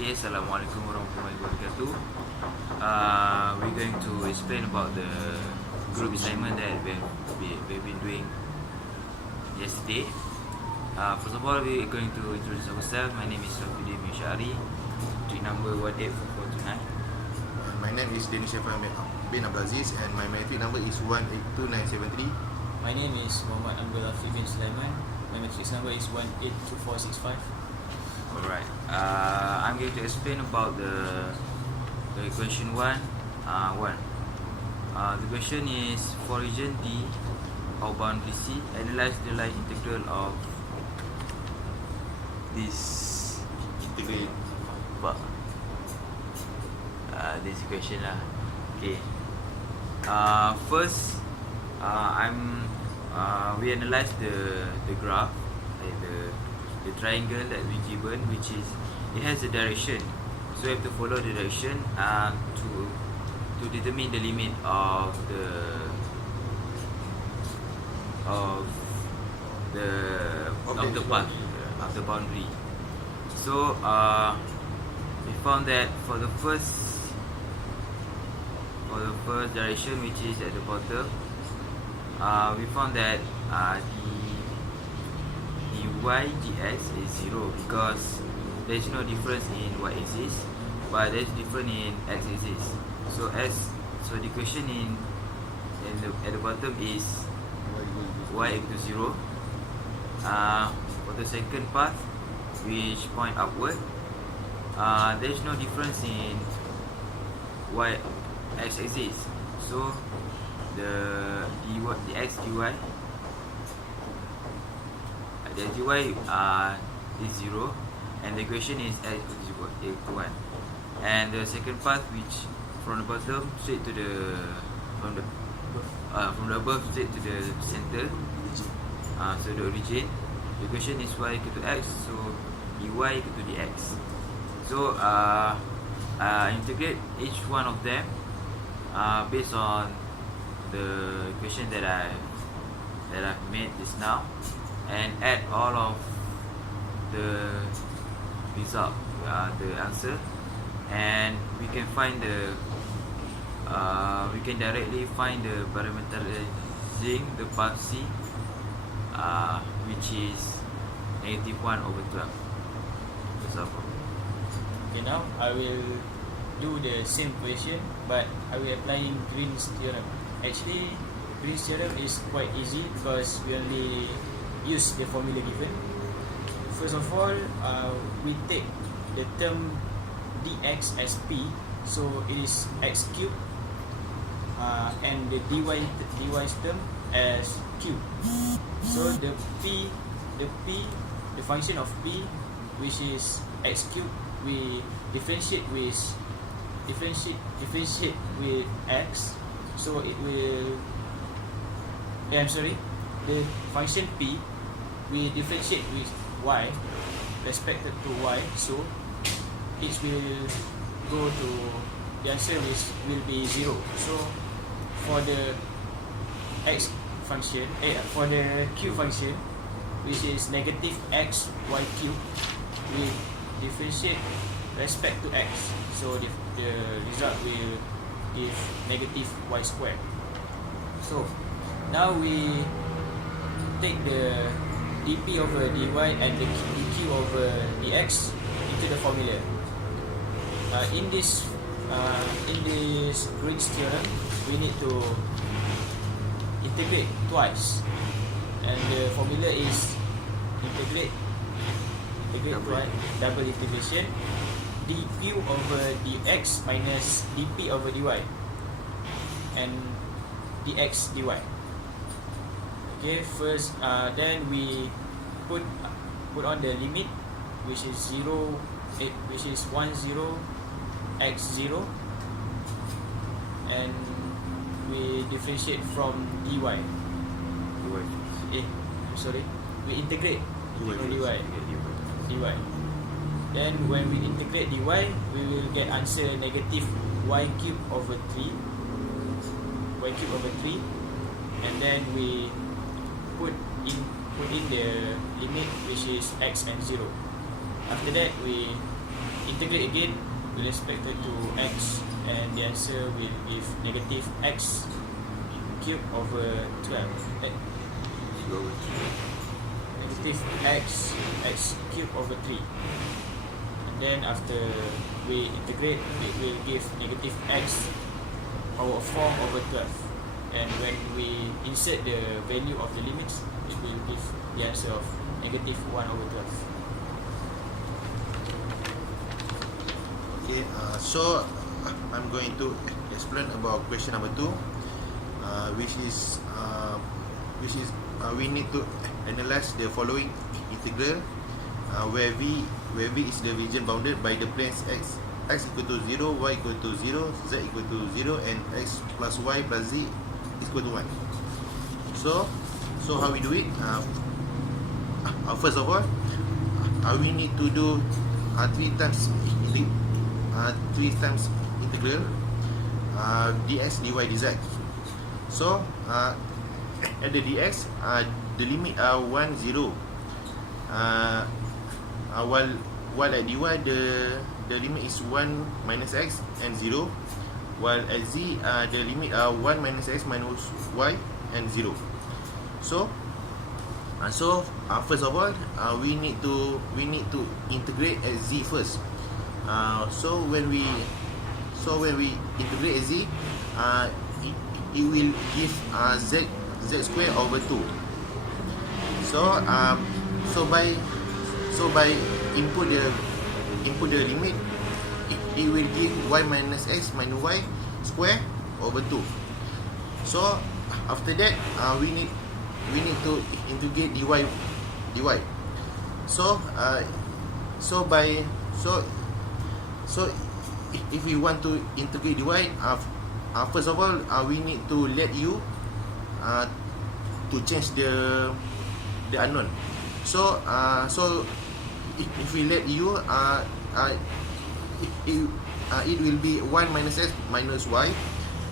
Okay, Assalamualaikum warahmatullahi wabarakatuh. We're going to explain about the group assignment that we've been doing yesterday. First of all, we're going to introduce ourselves. My name is Rafiuddin Mishari, street number 18429. My name is Danish bin Abdulaziz and my matric number is 182973. My name is Muhammad Abdul Afiq bin Sulaiman. My matrix number is 182465. Alright. I'm going to explain about the question 1. The question is, for region D or boundary C, analyze the line integral of this Integrate. this question lah. Okay. First, we analyze the graph, like the triangle that we given, which is, it has a direction, so we have to follow the direction to determine the limit of the path of the boundary. So we found that for the first direction, which is at the bottom, we found that the y dx is 0 because there is no difference in y axis, but there is difference in x axis. So the question at the bottom is y equals 0. For the second path, which point upward, there is no difference in y x axis, so the x dy is 0, and the equation is x is equal to 1. And the second path, which from the bottom straight to from the above straight to the center, so the origin, the equation is y equal to x, so dy equal to dx. So integrate each one of them based on the equation that I've made just now, and add all of the result, the answer, and we can directly find the parameterizing the path C, which is -1/12. That's all. Okay, now I will do the same question, but I will apply Green's theorem. Actually, Green's theorem is quite easy because we only use the formula given. First of all, we take the term dx as p, so it is x cubed, and the dy term as cube. So the function of p, which is x cubed, we differentiate with x, so it will. The function p, we differentiate with y respected to y, so it will go to, the answer will be 0. So for the x function, for the q function, which is negative x y cube, we differentiate respect to x, so the result will give negative y squared. So now we take the dp over dy and the dq over dx into the formula. In this Green's theorem, we need to integrate twice, and the formula is integrate twice, double integration dq over dx minus dp over dy and dx dy. Okay, first, then we put on the limit, which is 10 x0, and we differentiate from dy. We integrate dy. Then when we integrate dy, we will get answer negative y cube over 3, and then we put in the limit, which is x and 0. After that, we integrate again, with respect to x, and the answer will give negative x cube over 12. Negative x cube over 3. And then after we integrate, it will give negative x power of 4 over 12. And when we insert the value of the limits, it will give the answer of negative 1 over 12. Okay, so I'm going to explain about question number 2, which is we need to analyze the following integral, where v is the region bounded by the planes x equal to 0, y equal to 0, z equal to 0, and x plus y plus z is equal to 1. So how we do it? First of all, we need to do 3 times integral dx dy dz. So at the dx, the limit are 1, 0, while at dy the limit is 1 minus x and 0, while at z the limit are 1 minus x minus y and 0. So first of all, we need to integrate at z first. So when we integrate at z, it will give z square over 2. So by input the limit, it will give y minus x minus y square over 2. So after that, we need to integrate dy. So if we want to integrate dy, first of all, we need to let u to change the unknown. So if we let u, it will be 1 minus x minus y,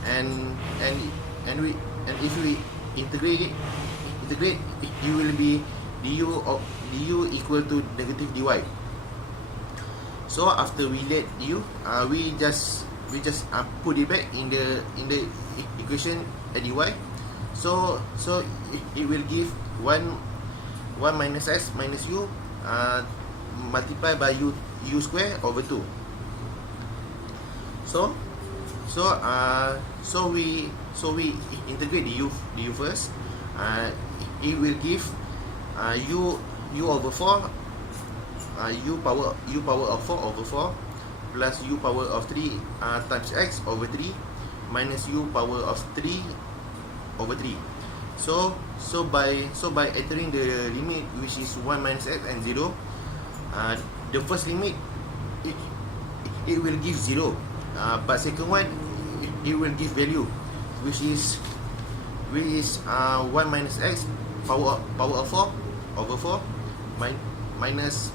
and if we integrate, it will be du equal to negative dy. So after we let u, we just put it back in the equation at dy. So it will give 1 minus x minus u multiplied by u square over 2. So we integrate du first. It will give u over 4, u power of 4 over 4 plus u power of 3 times x over 3 minus u power of 3 over 3. So by entering the limit, which is 1 minus x and 0, the first limit it will give 0, but second one it will give value, which is 1 minus x power of 4 over 4 minus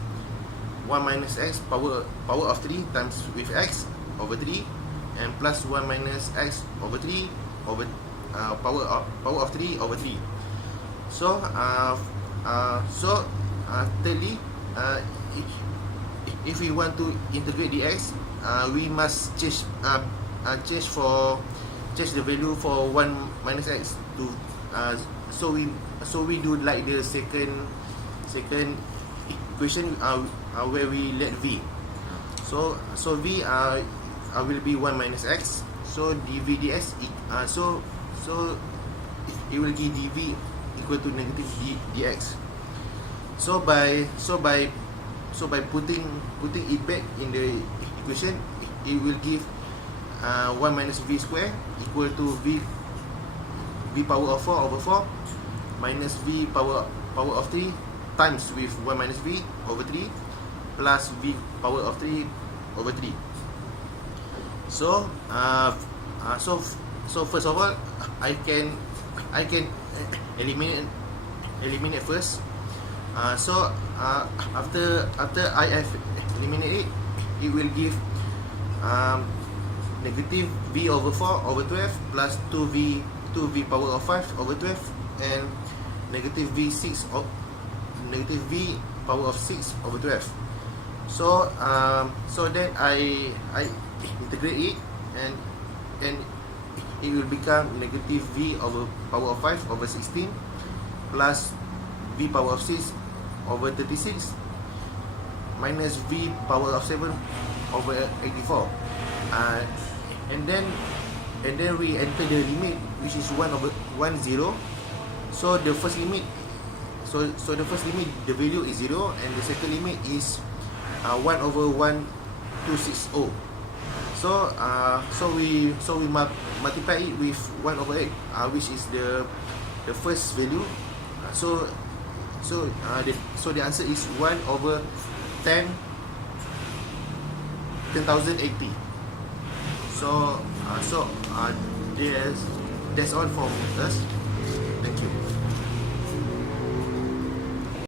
1 minus x power of 3 times with x over 3, and plus 1 minus x over 3 over power of 3 over 3. So thirdly, if we want to integrate dx, we must change the value for 1 minus x to so we do like the second equation, where we let v. So v will be 1 minus x. So dv ds, so it will give dv equal to negative dx. So by putting it back in the equation, it will give 1 minus v square equal to v power of 4 over 4 minus v power of 3 times with 1 minus v over 3 plus v power of 3 over 3. So first of all, I can eliminate first. So after I have eliminated it, it will give negative v over 4 over 12 plus 2v power of 5 over 12 and negative v power of 6 over 12. So then I integrate it, and it will become negative v over power of 5 over 16 plus v power of 6 over 36 minus v power of 7 over 84. And then we enter the limit, which is 1 over 1 0. So the first limit, the first limit, the value is 0, and the second limit is 1 over 1260. So we multiply it with 1 over 8, which is the first value. So the answer is 1 over 10,080. So that's all from us.